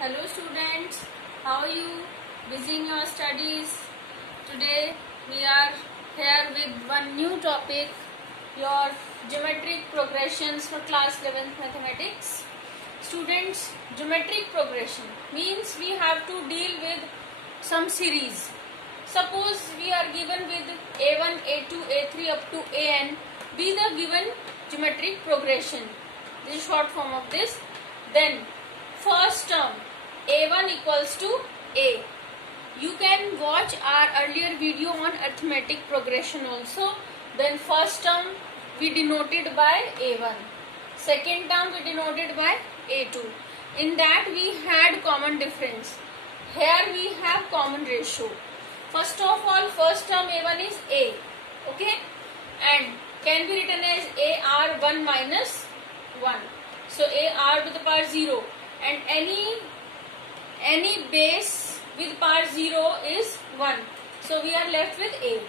Hello students, how are you? Busy in your studies? Today we are here with one new topic, your geometric progressions for class 11th mathematics. Students, geometric progression means we have to deal with some series. Suppose we are given with A1, A2, A3 up to AN be the given geometric progression. This is short form of this. Then first term A1 equals to A. You can watch our earlier video on arithmetic progression also. Then first term we denoted by A1. Second term we denoted by A2. In that we had common difference. Here we have common ratio. First of all, first term A1 is A. Okay? And can be written as AR1 minus 1. So AR to the power 0. And any base with power 0 is 1. So we are left with A.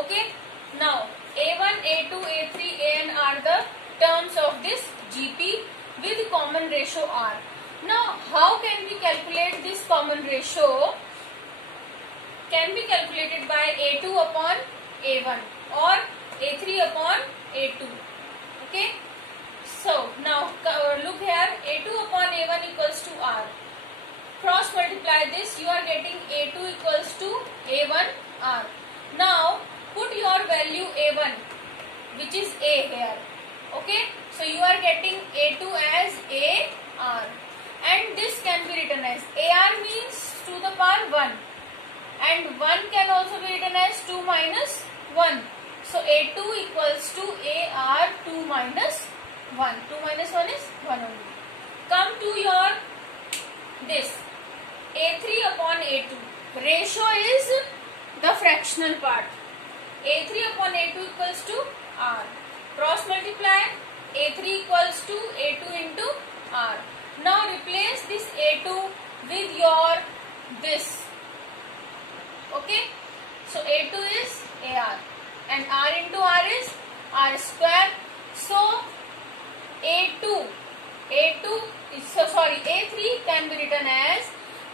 Okay? Now A1, A2, A3, AN are the terms of this GP with common ratio R. Now how can we calculate this common ratio? Can be calculated by A2 upon A1 or A3 upon A2. Okay? So now look here, A2 upon A1 equals to R. Cross multiply this, you are getting A2 equals to A1 R. Now put your value A1, which is A here. Okay? So you are getting A2 as A R. And this can be written as AR means to the power 1. And 1 can also be written as 2 minus 1. So A2 equals to AR 2 minus 1. 2 minus 1 is 1 only. Come to your this A3 upon A2. Ratio is the fractional part. A3 upon A2 equals to R. Cross multiply A3 equals to A2 into R. Now replace this A2 with your this. Okay, so A2 is AR and R into R is R square. So A3 can be written as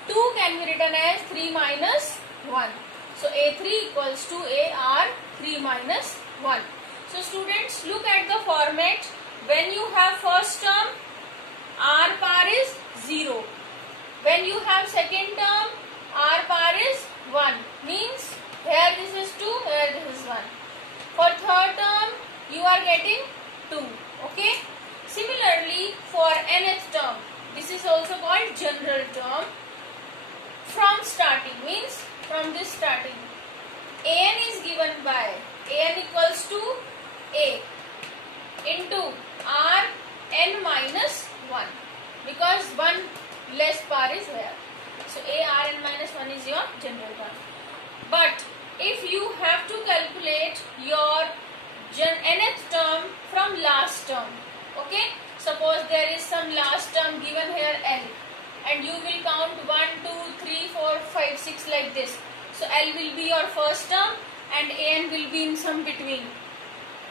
2 can be written as 3 minus 1. So A3 equals to AR 3 minus 1. So students, look at the format. When you have first term, R power is 0. When you have second term, R power is 1. Means here this is 2, here this is 1. For third term, you are getting 2. Okay. Similarly, for nth term, this is also called general term. From starting means from this starting, An is given by An equals to A into R n minus 1 because 1 less power is here. So A R n minus 1 is your general term. But if you have to calculate your nth term from last term, okay, suppose there is some last term given here L and you will count 1, 2, 3, 4, 5, 6 like this. So L will be your first term and An will be in some between.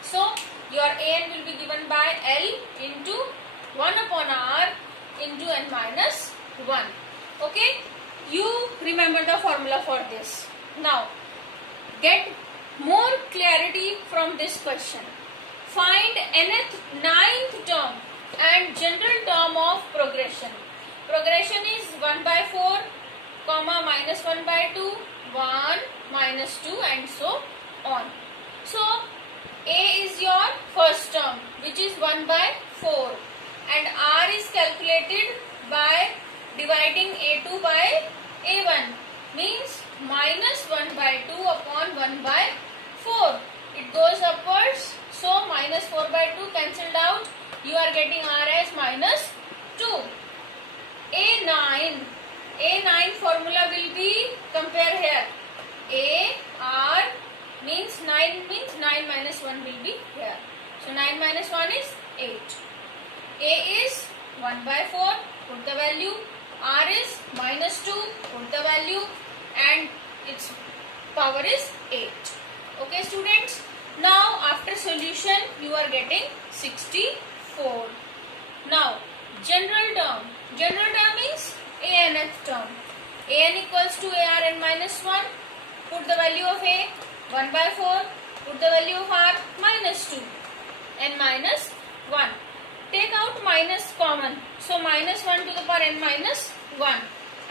So your An will be given by L into 1 upon R into n minus 1. Okay, you remember the formula for this. Now get more clarity from this question. Find ninth term and general term of progression. Progression is 1 by 4, comma minus 1 by 2, 1, minus 2 and so on. So A is your first term which is 1 by 4 and R is calculated by dividing A2 by A1 means minus 1 by 2 upon 1 by 4. It goes upwards. So minus 4 by 2 cancelled out. You are getting R as minus 2. A9 formula will be, compare here. A, R means 9 minus 1 will be here. So 9 minus 1 is 8. A is 1 by 4, put the value. R is minus 2, put the value and its power is 8. Okay students, now after solution you are getting 64. Now general term. General term is A and an equals to arn minus 1. Put the value of a 1 by 4. Put the value of r minus 2 n minus 1. Take out minus common. So minus 1 to the power n minus 1.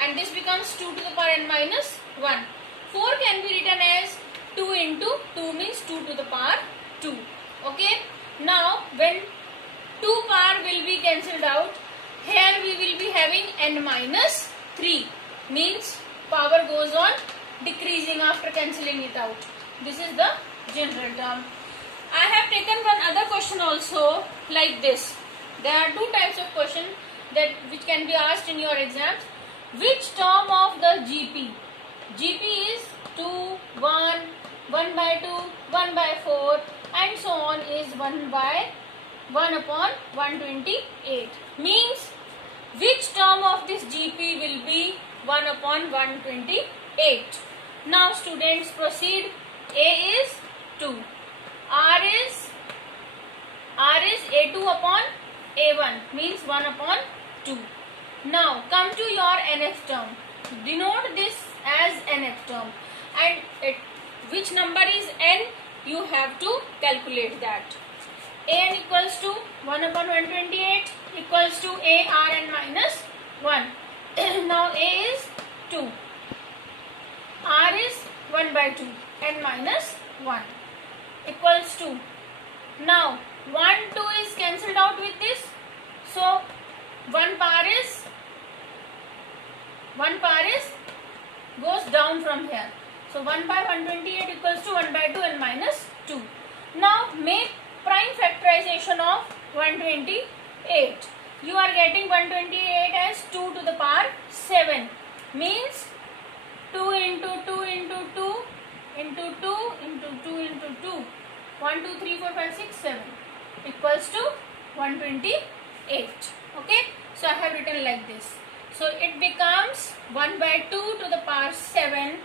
And this becomes 2 to the power n minus 1. 4 can be written as 2 into 2 means 2 to the power 2. Okay. Now when 2 power will be cancelled out, here we will be having n minus 3. Means power goes on decreasing after cancelling it out. This is the general term. I have taken one other question also like this. There are two types of question that which can be asked in your exams. Which term of the GP? GP is 2, 1, 1 by 2, 1 by 4 and so on is 1 by 1 upon 128. Means which term of this GP will be 1 upon 128. Now students proceed. A is 2. R is A2 upon A1 means 1 upon 2. Now come to your nth term. Denote this as nth term and which number is n, you have to calculate that. An equals to 1 upon 128 equals to a r n minus 1. Now a is 2. R is 1 by 2 n minus 1 equals to. Now 1 2 is cancelled out with this. So 1 power is goes down from here. So 1 by 128 equals to 1 by 2 n minus 2. Now make prime factorization of 128. You are getting 128 as 2 to the power 7. Means 2 into 2 into 2 into 2 into 2 into 2. 1, 2, 3, 4, 5, 6, 7 equals to 128. Okay. So I have written like this. So it becomes 1 by 2 to the power 7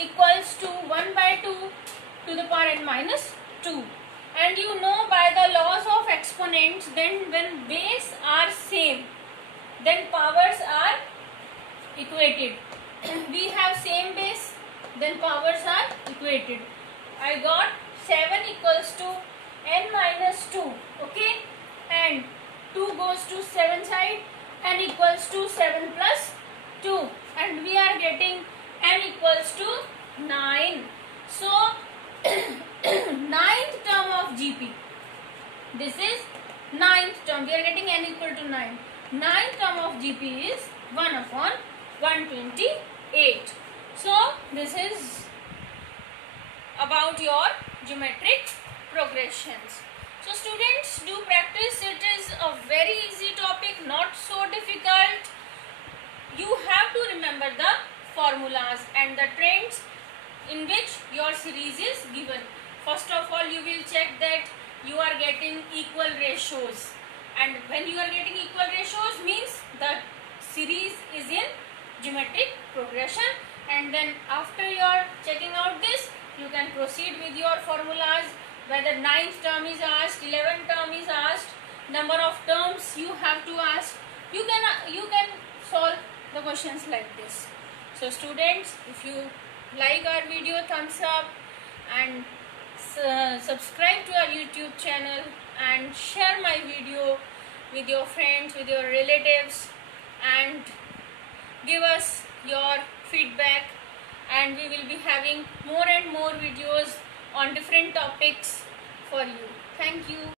equals to 1 by 2 to the power n minus 2. And you know by the laws of exponents, then when base are same, then powers are equated. We have same base, then powers are equated. I got 7 equals to n minus 2. Okay. And 2 goes to 7 side. N equals to 7 plus 2 and we are getting n equals to 9. So 9th term of GP. This is 9th term. We are getting n equal to 9. 9th term of GP is 1 upon 128. So this is about your geometric progressions. So students, do practice. It is a very easy topic, not so difficult. You have to remember the formulas and the trends in which your series is given. First of all, you will check that you are getting equal ratios. And when you are getting equal ratios means the series is in geometric progression. And then after you are checking out this, you can proceed with your formulas. Whether 9th term is asked, 11th term is asked, number of terms you have to ask. You can solve the questions like this. So students, if you like our video, thumbs up and subscribe to our YouTube channel and share my video with your friends, with your relatives and give us your feedback, and we will be having more and more videos on different topics for you. Thank you.